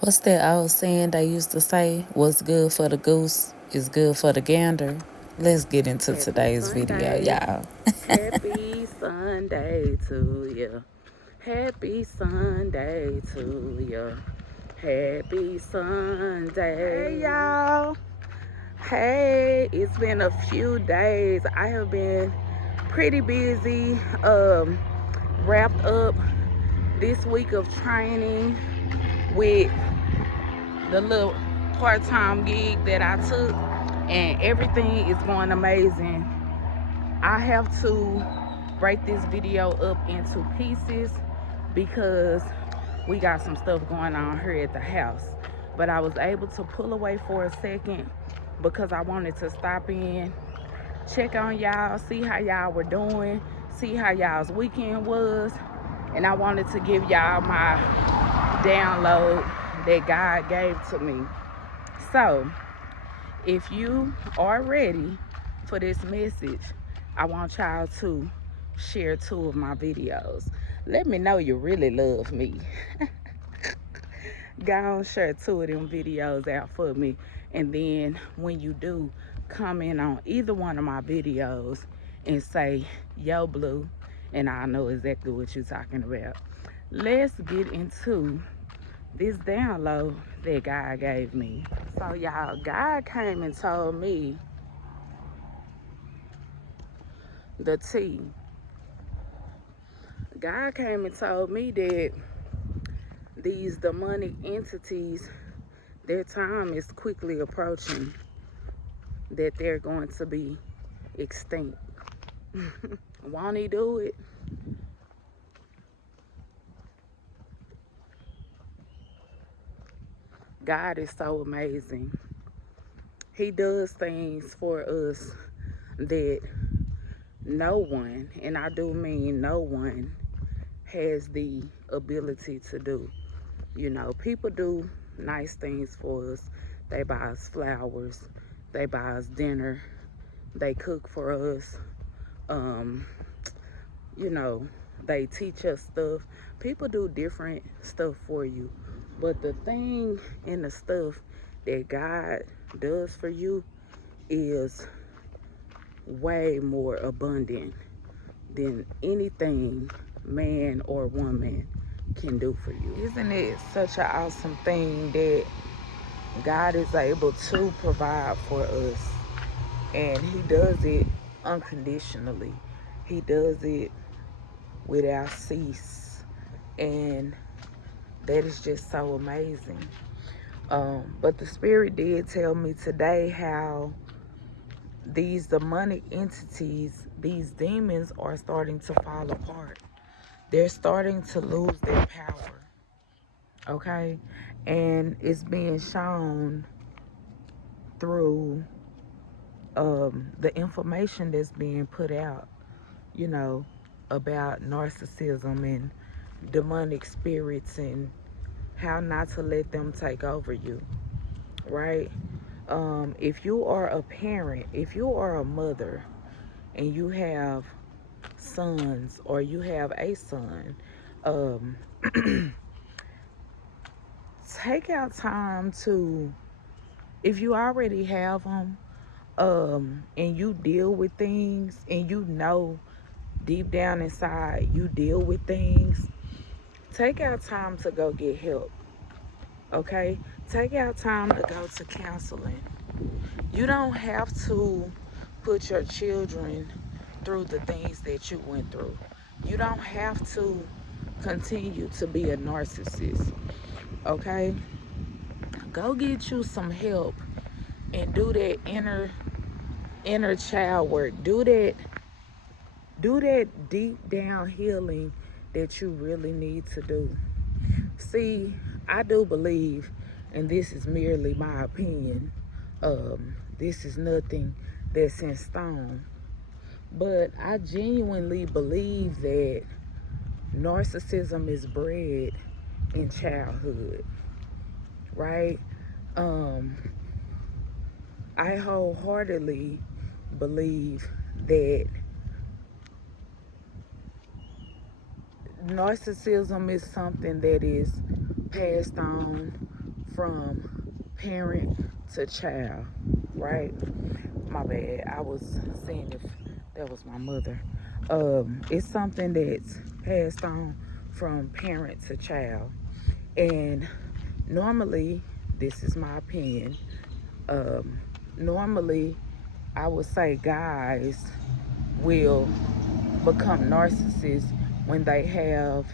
What's that old saying they used to say? What's good for the goose is good for the gander. Let's get into Happy today's video, Sunday. y'all. Happy Sunday to you. Happy Sunday to you. Happy Sunday. Hey, y'all. Hey, it's been a few days. I have been pretty busy. Wrapped up this week of training with the little part-time gig that I took, and everything is going amazing. I have to break this video up into pieces because we got some stuff going on here at the house. But I was able to pull away for a second because I wanted to stop in, check on y'all, see how y'all were doing, see how y'all's weekend was, and I wanted to give y'all my download that God gave to me. So, if you are ready for this message, I want y'all to share 2 of my videos. Let me know you really love me. Go on, share 2 of them videos out for me. And then when you do, comment on either one of my videos and say, yo, Blue, and I know exactly what you're talking about. Let's get into this download that God gave me. So, y'all, God came and told me the T. God came and told me that these demonic entities, their time is quickly approaching, that they're going to be extinct. Won't he do it? God is so amazing. He does things for us that no one, and I do mean no one, has the ability to do. You know, people do nice things for us. They buy us flowers, they buy us dinner, they cook for us. Um, you know, they teach us stuff. People do different stuff for you. But the thing and the stuff that God does for you is way more abundant than anything man or woman can do for you. Isn't it such an awesome thing that God is able to provide for us, and he does it unconditionally. He does it without cease, and that is just so amazing. But the spirit did tell me today how these demonic entities, these demons, are starting to fall apart. They're starting to lose their power. Okay, and it's being shown through the information that's being put out, you know, about narcissism and demonic spirits and how not to let them take over you, right? If you are a parent, if you are a mother and you have sons or you have a son, um, take out time to, if you already have them, and you deal with things and you know deep down inside you deal with things, take out time to go get help. Okay, take out time to go to counseling. You don't have to put your children through the things that you went through. You don't have to continue to be a narcissist. Okay, go get you some help and do that inner child work. Do that deep down healing that you really need to do. See, I do believe, and this is merely my opinion, this is nothing that's in stone, but I genuinely believe that narcissism is bred in childhood, right? Um, I wholeheartedly believe that narcissism is something that is passed on from parent to child, right? My bad. I was seeing if that was my mother. It's something that's passed on from parent to child. And normally, this is my opinion. Um, Normally, I would say guys will become narcissists when they have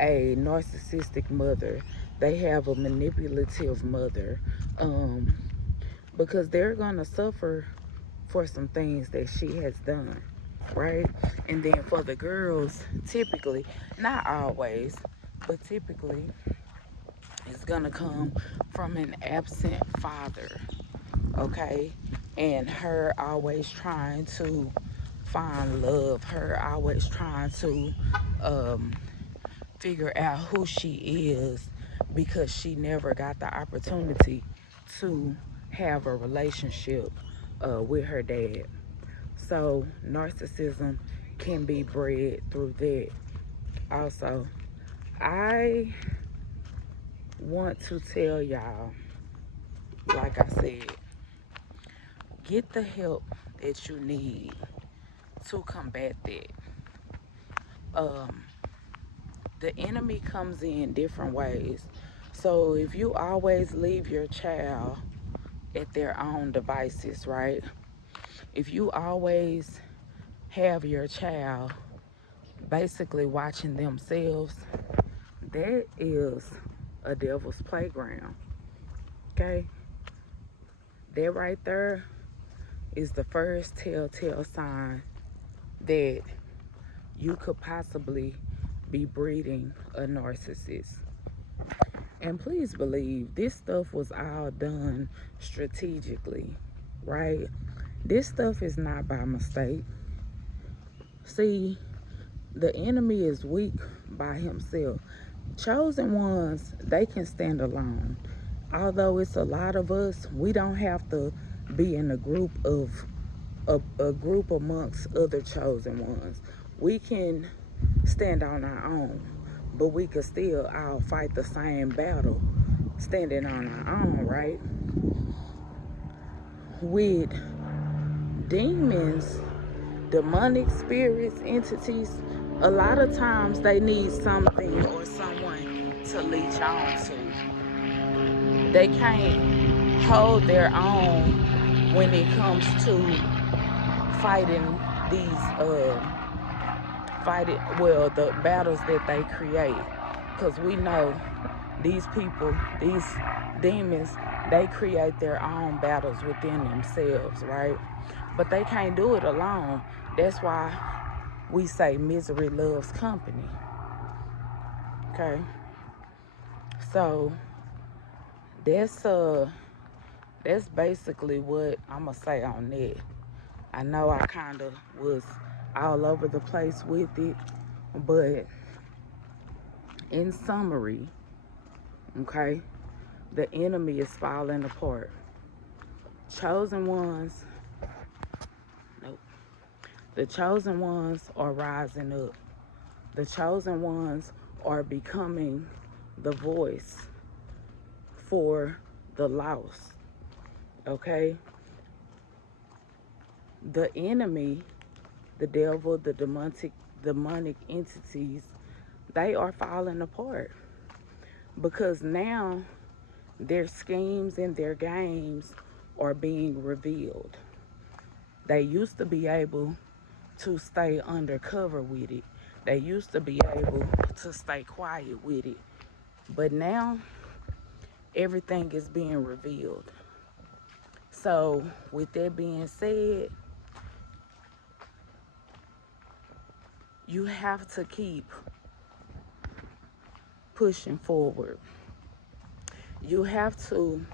a narcissistic mother, they have a manipulative mother, um, because they're gonna suffer for some things that she has done, right? And then for the girls, typically, not always, but typically, it's gonna come from an absent father, okay? And her always trying to find love, her always trying to um, figure out who she is because she never got the opportunity to have a relationship with her dad. So narcissism can be bred through that. Also, I want to tell y'all, like I said, get the help that you need to combat that. Um, the enemy comes in different ways. So if you always leave your child at their own devices, right? If you always have your child basically watching themselves, that is a devil's playground. Okay? That right there is the first telltale sign that you could possibly be breeding a narcissist. And please believe this stuff was all done strategically, right? This stuff is not by mistake. See, the enemy is weak by himself. Chosen ones, they can stand alone. Although it's a lot of us, we don't have to be in a group of a group amongst other chosen ones. We can stand on our own, but we could still all fight the same battle standing on our own, right? With demons, demonic spirits, entities, a lot of times they need something or someone to leech on to. They can't hold their own when it comes to fighting these the battles that they create, because we know these people, these demons, they create their own battles within themselves, right? But they can't do it alone. That's why we say misery loves company. Okay, so that's that's basically what I'm gonna say on that. I know I kind of was all over the place with it, but in summary, okay, the enemy is falling apart. Chosen ones, nope. The chosen ones are rising up. The chosen ones are becoming the voice for the lost. Okay? The enemy, the devil, the demonic entities, they are falling apart because now their schemes and their games are being revealed. They used to be able to stay undercover with it. They used to be able to stay quiet with it. But now everything is being revealed. So, with that being said, you have to keep pushing forward. You have to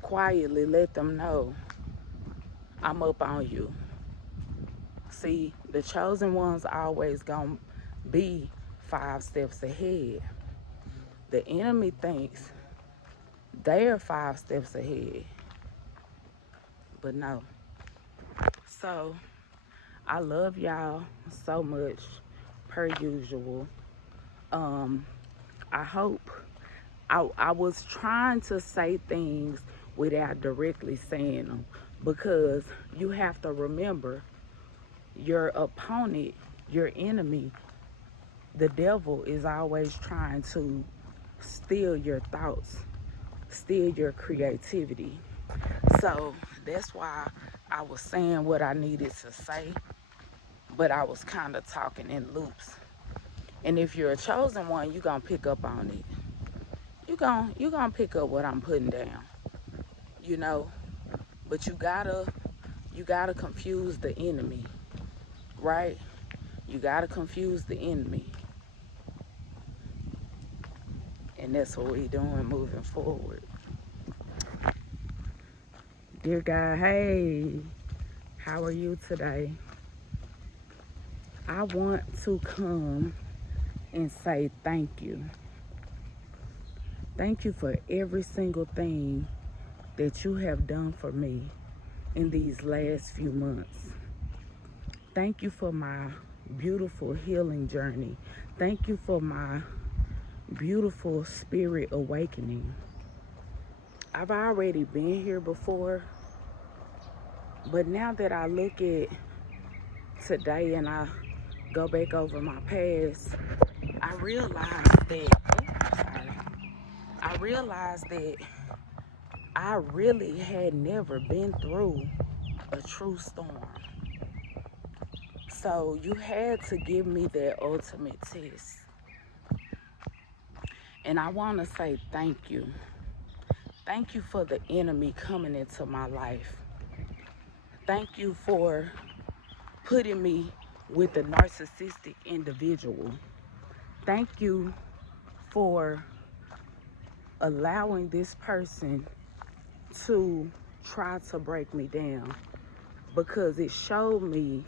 quietly let them know, I'm up on you. See, the chosen ones always gonna be 5 steps ahead. The enemy thinks they are 5 steps ahead, but no. So, I love y'all so much, per usual. Um, I hope I was trying to say things without directly saying them, because you have to remember your opponent, your enemy, the devil is always trying to steal your thoughts, steal your creativity. So that's why I was saying what I needed to say, but I was kind of talking in loops. And if you're a chosen one, you're going to pick up on it. You gonna pick up what I'm putting down, you know. But you gotta confuse the enemy, right? You gotta confuse the enemy, and that's what we doing moving forward. Dear God, hey, how are you today? I want to come and say thank you. Thank you for every single thing that you have done for me in these last few months. Thank you for my beautiful healing journey. Thank you for my beautiful spirit awakening. I've already been here before, but now that I look at today and I go back over my past, I realize I realized that I really had never been through a true storm. So you had to give me that ultimate test. And I want to say thank you. Thank you for the enemy coming into my life. Thank you for putting me with a narcissistic individual. Thank you for allowing this person to try to break me down, because it showed me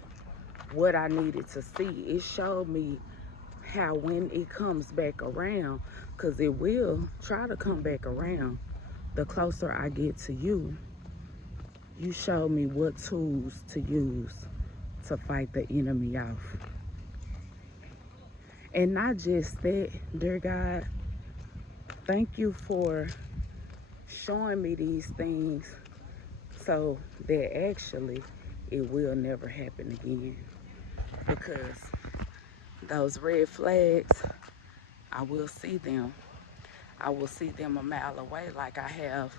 what I needed to see. It showed me how when it comes back around, because it will try to come back around, the closer I get to you, you showed me what tools to use to fight the enemy off. And not just that, dear God, thank you for showing me these things so that actually it will never happen again. Because those red flags, I will see them. I will see them a mile away like I have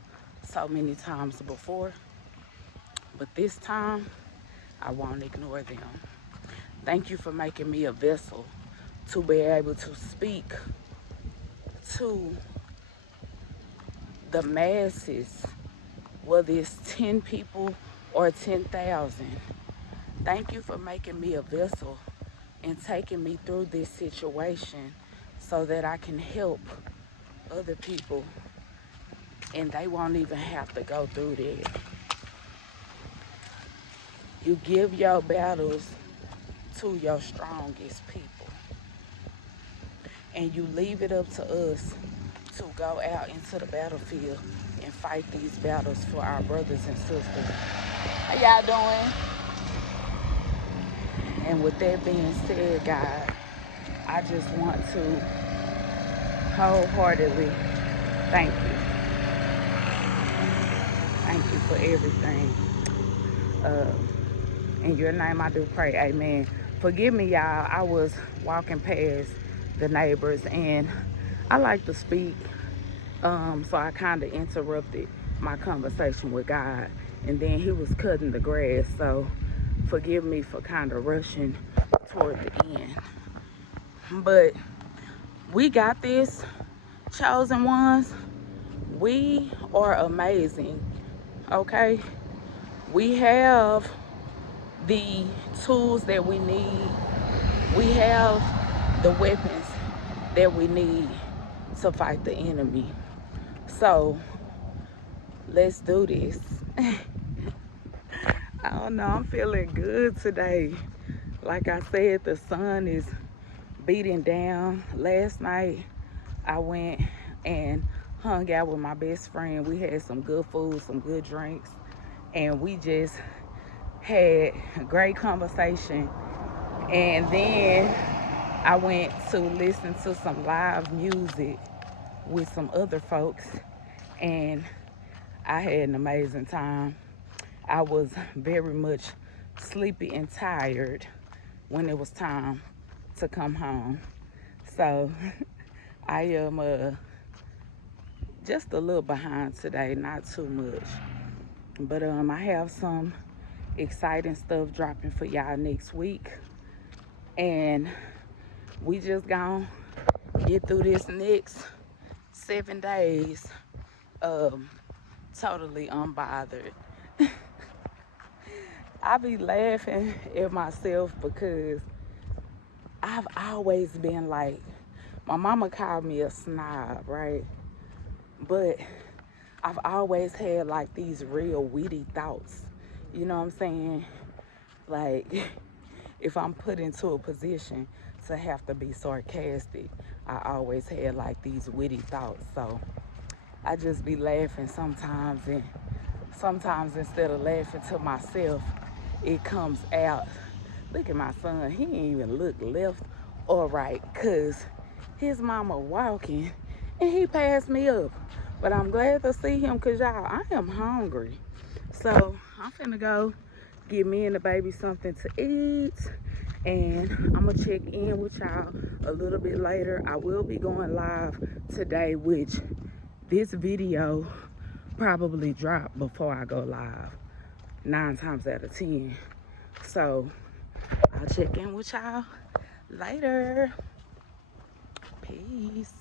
so many times before. But this time, I won't ignore them. Thank you for making me a vessel to be able to speak to the masses, whether it's 10 people or 10,000. Thank you for making me a vessel and taking me through this situation so that I can help other people and they won't even have to go through that. You give your battles to your strongest people, and you leave it up to us to go out into the battlefield and fight these battles for our brothers and sisters. How y'all doing? And with that being said, God, I just want to wholeheartedly thank you. Thank you for everything. Uh, in your name I do pray, amen. Forgive me, y'all. I was walking past the neighbors and I like to speak. So I kind of interrupted my conversation with God. And then he was cutting the grass. So forgive me for kind of rushing toward the end. But we got this, chosen ones. We are amazing, okay? We have the tools that we need. We have the weapons that we need to fight the enemy. So let's do this. I don't know, I'm feeling good today. Like I said, the sun is beating down. Last night I went and hung out with my best friend. We had some good food, some good drinks, and we just had a great conversation. And then I went to listen to some live music with some other folks, and I had an amazing time. I was very much sleepy and tired when it was time to come home. So I am just a little behind today, not too much. But I have some exciting stuff dropping for y'all next week. And we just gonna get through this next 7 days totally unbothered. I be laughing at myself because I've always been like, my mama called me a snob, right? But I've always had like these real witty thoughts. You know what I'm saying? Like, if I'm put into a position to have to be sarcastic, I always had like these witty thoughts. So I just be laughing sometimes, and sometimes instead of laughing to myself, it comes out. Look at my son, he ain't even look left or right because his mama walking and he passed me up. But I'm glad to see him because y'all, I am hungry. So I'm finna go get me and the baby something to eat, and I'm gonna check in with y'all a little bit later. I will be going live today, which this video probably drop before I go live 9 times out of 10. So I'll check in with y'all later. Peace.